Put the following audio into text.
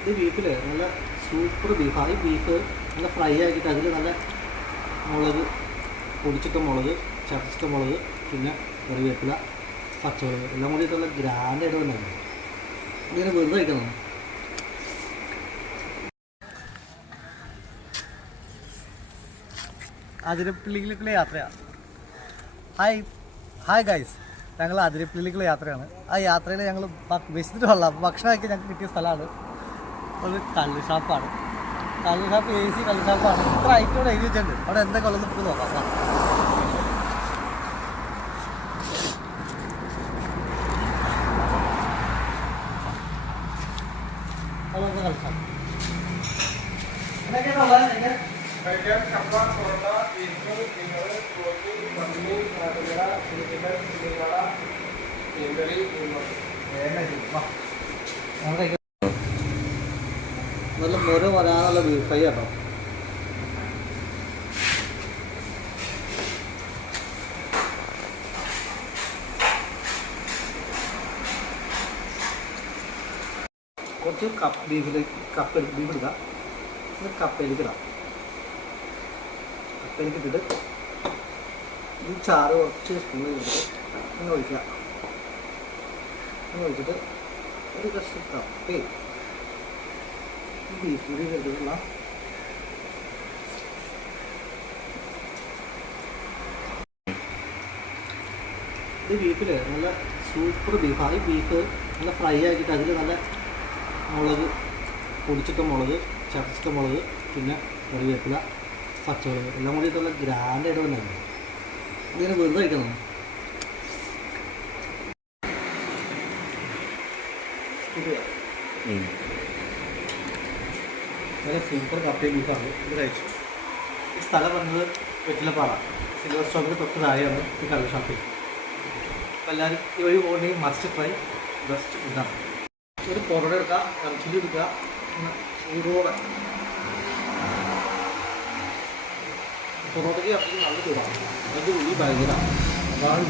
ഇത് ബീഫിൽ നല്ല സൂപ്പർ ബീഫാണ് ഈ ബീഫ് നല്ല ഫ്രൈ ആക്കിയിട്ട് അതിൽ നല്ല മുളക് പൊടിച്ചിട്ട മുളക് ചതച്ചിട്ട മുളക് പിന്നെ കറിവേപ്പില പച്ചമുളക് എല്ലാം നല്ല ഗ്രാൻഡ് ആയിട്ട് തന്നെ ഇങ്ങനെ വെറുതെ കഴിക്കണം. അതിരപ്പള്ളിയിലേക്കുള്ള യാത്രയാണ് ഹായ് ഹായ് ഗൈസ് ഞങ്ങൾ അതിരപ്പള്ളിയിലേക്കുള്ള യാത്രയാണ്. ആ യാത്രയിൽ ഞങ്ങൾ വിശന്നിട്ട് വെള്ളം. ഭക്ഷണമൊക്കെ ഞങ്ങൾക്ക് കിട്ടിയ സ്ഥലമാണ്. ഒരു കള്ള് ഷാപ്പാണ്. കള്ള് ഷാപ്പ് എ സി കള്ള് ഷാപ്പാണ്. ഇത്ര ഐറ്റോടെ എഴുതി വെച്ചിട്ടുണ്ട്. അവിടെ എന്തൊക്കെ ഉള്ളത് നമുക്ക് നോക്കാം. നമുക്ക് കള്ള് ഷാപ്പ്. എന്തൊക്കെയാണ് ഉള്ളത്? കഴിക്കാൻ കപ്പ പന്നി മീൻകറി മീൻകറി നല്ല മുര വരാനുള്ള ബീഫ് ഫ്രൈ കേട്ടോ കുറച്ച് കപ്പ് ബീഫിലേക്ക് കപ്പ് ബീഫ് ഇത് കപ്പയിലേക്ക് ഇടാം. കപ്പയിലേക്ക് ഇട്ടിട്ട് ഈ ചാറ് കുറച്ച് സ്പൂൺ അങ്ങനെ ഒഴിക്കുക. അങ്ങനെ ഒഴിച്ചിട്ട് ഒരു കഷ്ണം കപ്പേ ബീഫ് കൂടി എടുത്തിട്ടുള്ള ഇത് ബീഫിൽ നല്ല സൂപ്പർ ബീഫാണ് ഈ ബീഫ് നല്ല ഫ്രൈ ആക്കിയിട്ട് അതിൽ നല്ല മുളക് പൊടിച്ചിട്ട മുളക് ചതച്ചിട്ട മുളക് പിന്നെ കറിവേപ്പില പച്ചമുളക് എല്ലാം കൂടി ഗ്രാൻഡ് ആയിട്ട് തന്നെ ഇങ്ങനെ വെറുതെ കഴിക്കണം. നല്ല സൂപ്പർ കപ്പയും ബീഫാണ് ഇത് കഴിച്ചു. ഈ സ്ഥലം വന്നത് വെറ്റിലപ്പാറ. സിൽവർ സ്റ്റോക്കിന് തൊട്ട് താഴെയാണ് ഈ കള്ള് ഷാപ്പിൽ അപ്പോൾ എല്ലാവരും ഈ വഴി പോകണമെങ്കിൽ മസ്റ്റ് ട്രൈ ബെസ്റ്റ് ഇതാണ്. ഒരു പൊറോട്ട എടുക്കുക ഇറച്ചിലി എടുക്കുക ചൂടോടെ. പൊറോട്ടയ്ക്ക് നല്ല ചൂടാണ്. അതിന്റെ ഉള്ളി ഭയങ്കര അതാണ്